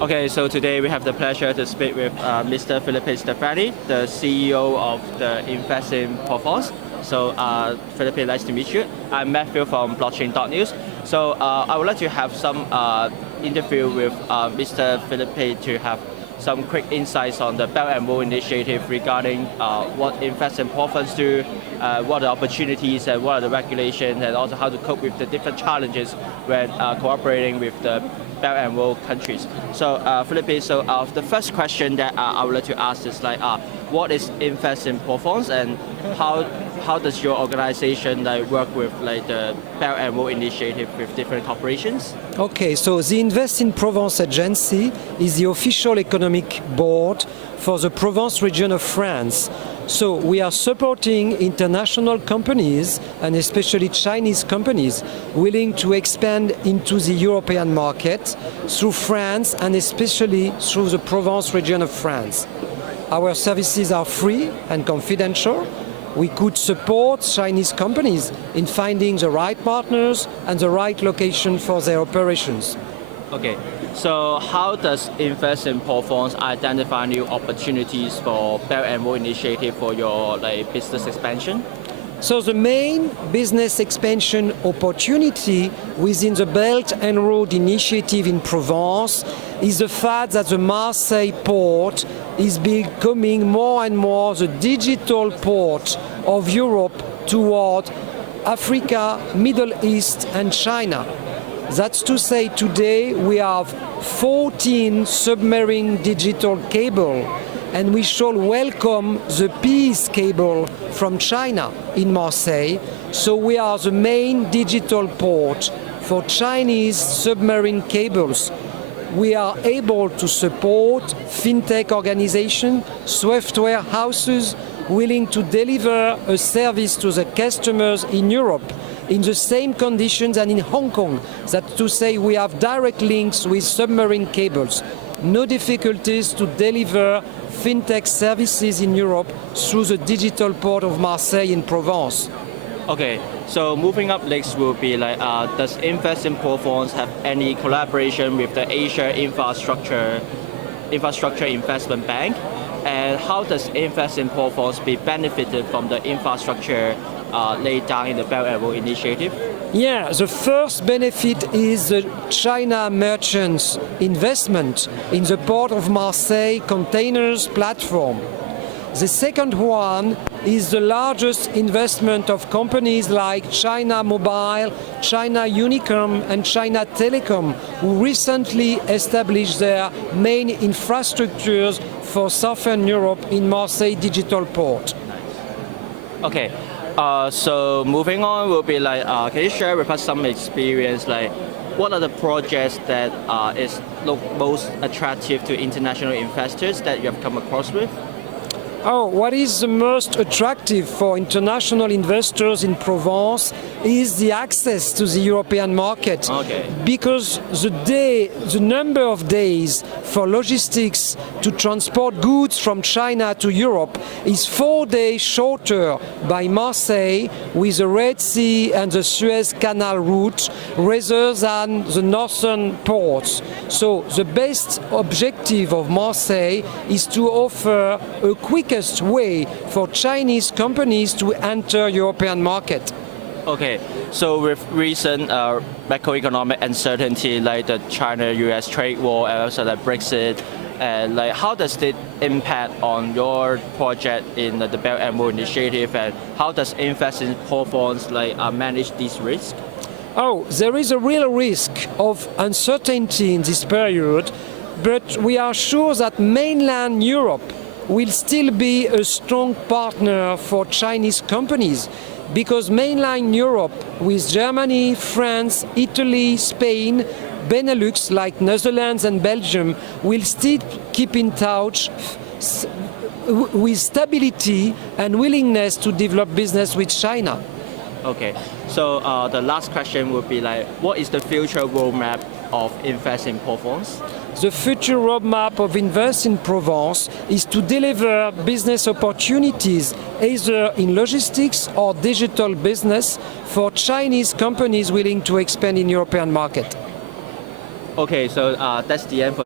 Okay, so today we have the pleasure to speak with Mr. Philippe Stefanini, the CEO of the Invest in Provence. So, Philippe, nice to meet you. I'm Matthew from Blockchain.News. So, I would like to have some interview with Mr. Philippe to have some quick insights on the Belt and Road Initiative regarding what Invest in Provence do, what are the opportunities and what are the regulations, and also how to cope with the different challenges when cooperating with the Belt and Road countries. So, Philippe, so the first question that I would like to ask is like, what is Invest in Provence, and how does your organization work with the Belt and Road Initiative with different corporations? Okay, so the Invest in Provence agency is the official economic board for the Provence region of France. So we are supporting international companies, and especially Chinese companies, willing to expand into the European market through France and especially through the Provence region of France. Our services are free and confidential. We could support Chinese companies in finding the right partners and the right location for their operations. Okay, so how does Invest in Provence identify new opportunities for Belt and Road Initiative for your business expansion? So the main business expansion opportunity within the Belt and Road Initiative in Provence is the fact that the Marseille port is becoming more and more the digital port of Europe toward Africa, Middle East and China. That's to say, today we have 14 submarine digital cable, and we shall welcome the peace cable from China in Marseille. So we are the main digital port for Chinese submarine cables. We are able to support FinTech organizations, software houses willing to deliver a service to the customers in Europe in the same conditions and in Hong Kong. That's to say, we have direct links with submarine cables. No difficulties to deliver FinTech services in Europe through the digital port of Marseille in Provence. Okay, so moving up next will be does Invest in Provence have any collaboration with the Asia Infrastructure Investment Bank? And how does Invest in Provence be benefited from the infrastructure laid down in the Belt and Road Initiative? Yeah, the first benefit is the China merchants' investment in the port of Marseille containers platform. The second one is the largest investment of companies like China Mobile, China Unicom and China Telecom, who recently established their main infrastructures for Southern Europe in Marseille Digital Port. Okay, so moving on will be can you share with us some experience, what are the projects that look most attractive to international investors that you have come across with? Oh, what is the most attractive for international investors in Provence is the access to the European market. Okay. Because the number of days for logistics to transport goods from China to Europe is 4 days shorter by Marseille with the Red Sea and the Suez Canal route rather than the northern ports. So the best objective of Marseille is to offer a quicker way for Chinese companies to enter European market. Okay, so with recent macroeconomic uncertainty like the China-US trade war and also the Brexit, how does it impact on your project in the Belt and Road Initiative, and how does Invest in Provence manage these risks? Oh, there is a real risk of uncertainty in this period, but we are sure that mainland Europe will still be a strong partner for Chinese companies, because mainland Europe with Germany, France, Italy, Spain, Benelux like Netherlands and Belgium will still keep in touch with stability and willingness to develop business with China. Okay, so the last question would be what is the future roadmap of Invest in Provence? The future roadmap of Invest in Provence is to deliver business opportunities either in logistics or digital business for Chinese companies willing to expand in European market. Okay, so that's the end for